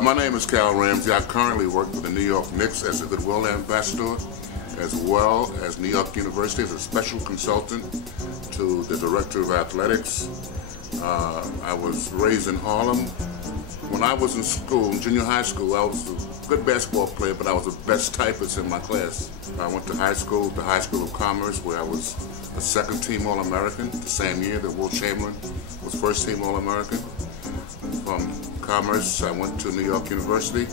My name is Cal Ramsey. I currently work for the New York Knicks as a Goodwill Ambassador, as well as New York University as a special consultant to the Director of Athletics. I was raised in Harlem. When I was in school, junior high school, I was a good basketball player, but I was the best typist in my class. I went to high school, the High School of Commerce, where I was a second-team All-American the same year that Will Chamberlain was first-team All-American. From Commerce, I went to New York University,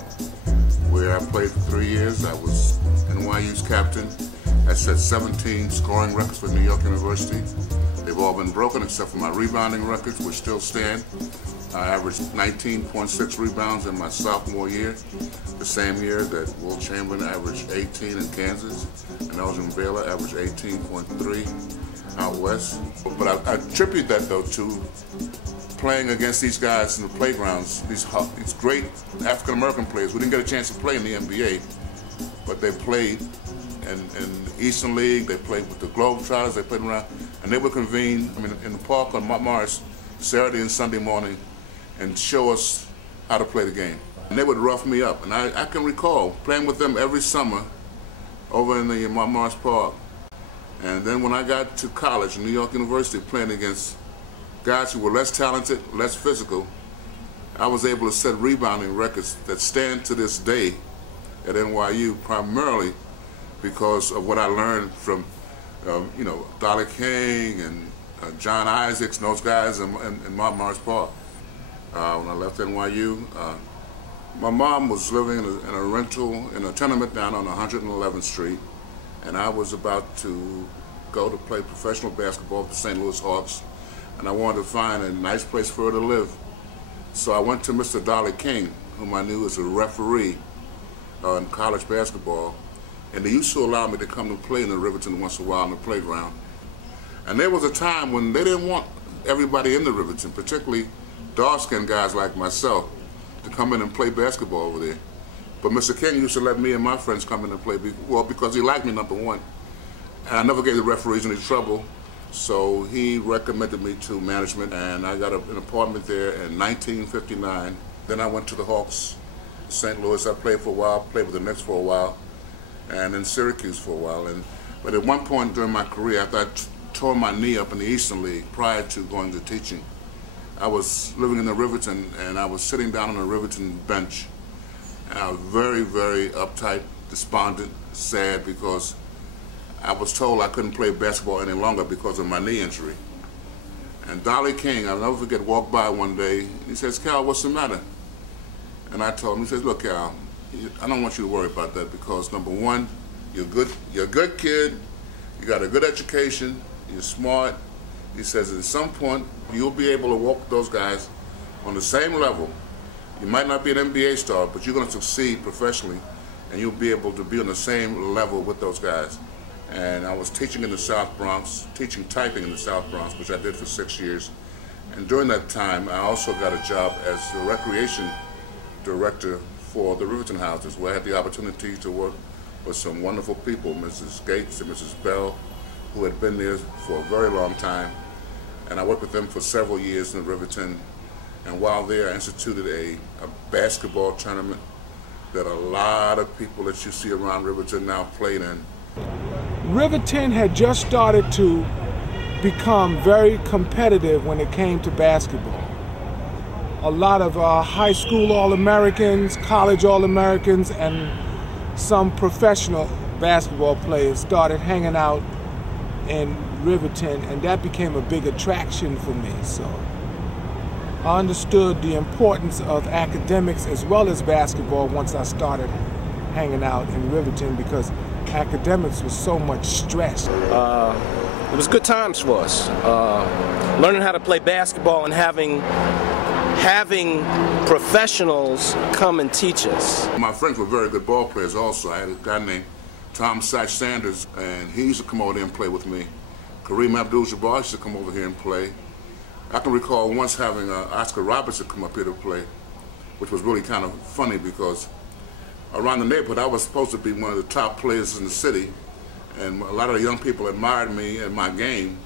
where I played for 3 years. I was NYU's captain. I set 17 scoring records for New York University. They've all been broken except for my rebounding records, which still stand. I averaged 19.6 rebounds in my sophomore year, the same year that Will Chamberlain averaged 18 in Kansas, and Elgin Baylor averaged 18.3 out west. But I attribute that, though, to playing against these guys in the playgrounds, these great African-American players. We didn't get a chance to play in the NBA, but they played in the Eastern League, they played with the Globetrotters, they played around, and they would convene in the park on Montmartre Saturday and Sunday morning and show us how to play the game. And they would rough me up. And I can recall playing with them every summer over in the Montmartre Park. And then when I got to college, New York University, playing against guys who were less talented, less physical, I was able to set rebounding records that stand to this day at NYU, primarily because of what I learned from Dolly King and John Isaacs and those guys in Montmartre Park. When I left NYU, my mom was living in a rental in a tenement down on 111th Street, and I was about to go to play professional basketball with the St. Louis Hawks, and I wanted to find a nice place for her to live. So I went to Mr. Dolly King, whom I knew as a referee in college basketball, and they used to allow me to come to play in the Riverton once in a while on the playground. And there was a time when they didn't want everybody in the Riverton, particularly dark-skinned guys like myself, to come in and play basketball over there. But Mr. King used to let me and my friends come in and play, well, because he liked me, number one. And I never gave the referees any trouble, so he recommended me to management, and I got an apartment there in 1959. Then I went to the Hawks, St. Louis. I played for a while, played with the Knicks for a while, and in Syracuse for a while. But at one point during my career, after I tore my knee up in the Eastern League prior to going to teaching, I was living in the Riverton, and I was sitting down on the Riverton bench, and I was very, very uptight, despondent, sad, because I was told I couldn't play basketball any longer because of my knee injury. And Dolly King, I'll never forget, walked by one day, and he says, "Cal, what's the matter?" And I told him, he says, "Look, Cal, I don't want you to worry about that, because number one, you're a good kid, you got a good education, you're smart." He says, at some point, you'll be able to walk with those guys on the same level. You might not be an NBA star, but you're going to succeed professionally, and you'll be able to be on the same level with those guys. And I was teaching in the South Bronx, teaching typing in the South Bronx, which I did for 6 years. And during that time, I also got a job as the recreation director for the Riverton Houses, where I had the opportunity to work with some wonderful people, Mrs. Gates and Mrs. Bell, who had been there for a very long time. And I worked with them for several years in the Riverton. And while there, I instituted a basketball tournament that a lot of people that you see around Riverton now played in. Riverton had just started to become very competitive when it came to basketball. A lot of high school All-Americans, college All-Americans, and some professional basketball players started hanging out in Riverton, and that became a big attraction for me. So I understood the importance of academics as well as basketball once I started hanging out in Riverton, because academics was so much stress. It was good times for us. Learning how to play basketball and having professionals come and teach us. My friends were very good ball players also. I had a guy named Tom Satch Sanders, and he used to come over there and play with me. Kareem Abdul-Jabbar used to come over here and play. I can recall once having Oscar Robertson come up here to play, which was really kind of funny because around the neighborhood I was supposed to be one of the top players in the city, and a lot of the young people admired me and my game.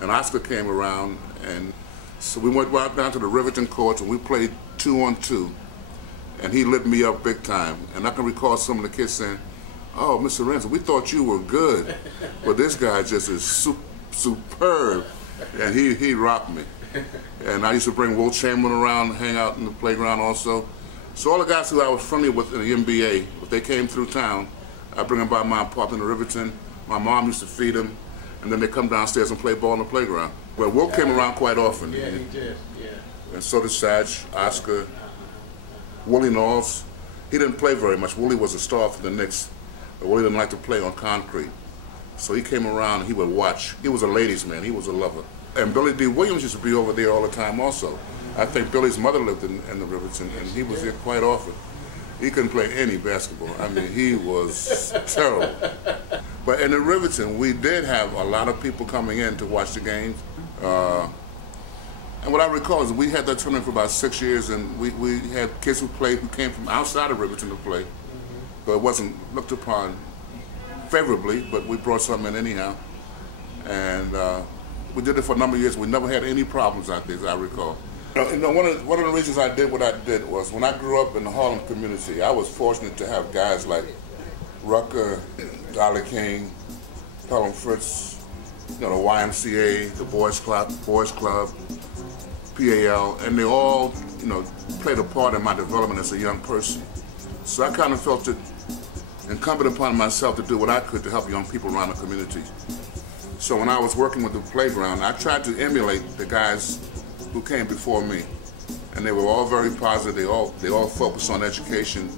And Oscar came around, and so we went right down to the Riverton courts and we played 2-on-2. and he lit me up big time. And I can recall some of the kids saying, "Oh, Mr. Ransom, we thought you were good, but this guy just is superb," and he rocked me. And I used to bring Will Chamberlain around, hang out in the playground also. So all the guys who I was friendly with in the NBA, if they came through town, I bring them by my apartment in Riverton. My mom used to feed them, and then they come downstairs and play ball on the playground. Well, Will came around quite often. Yeah, he did. Yeah. And so did Saj, Oscar, Willie Knowles. He didn't play very much. Willie was a star for the Knicks, but Willie didn't like to play on concrete. So he came around and he would watch. He was a ladies' man. He was a lover. And Billy D. Williams used to be over there all the time also. I think Billy's mother lived in the Riverton, and he was there quite often. He couldn't play any basketball. I mean, he was terrible. But in the Riverton, we did have a lot of people coming in to watch the games. And what I recall is we had that tournament for about 6 years, and we had kids who came from outside of Riverton to play. But it wasn't looked upon favorably, but we brought some in anyhow. And we did it for a number of years. We never had any problems out there, as I recall. You know, one of the reasons I did what I did was when I grew up in the Harlem community, I was fortunate to have guys like Rucker, Dolly King, Pelham Fritz, you know, the YMCA, the Boys Club, PAL, and they all, you know, played a part in my development as a young person. So I kind of felt it incumbent upon myself to do what I could to help young people around the community. So when I was working with the playground, I tried to emulate the guys who came before me, and they were all very positive. They all focused on education.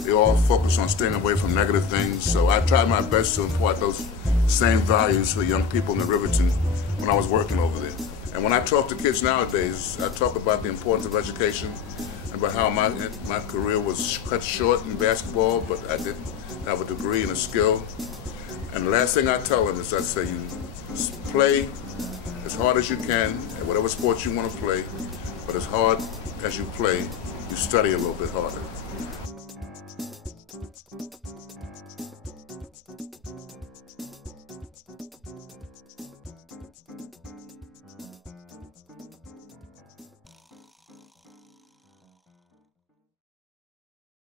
They all focused on staying away from negative things. So I tried my best to impart those same values to the young people in the Riverton when I was working over there. And when I talk to kids nowadays, I talk about the importance of education, about how my career was cut short in basketball, but I did have a degree and a skill. And the last thing I tell them is I say, you play as hard as you can at whatever sport you want to play, but as hard as you play, you study a little bit harder.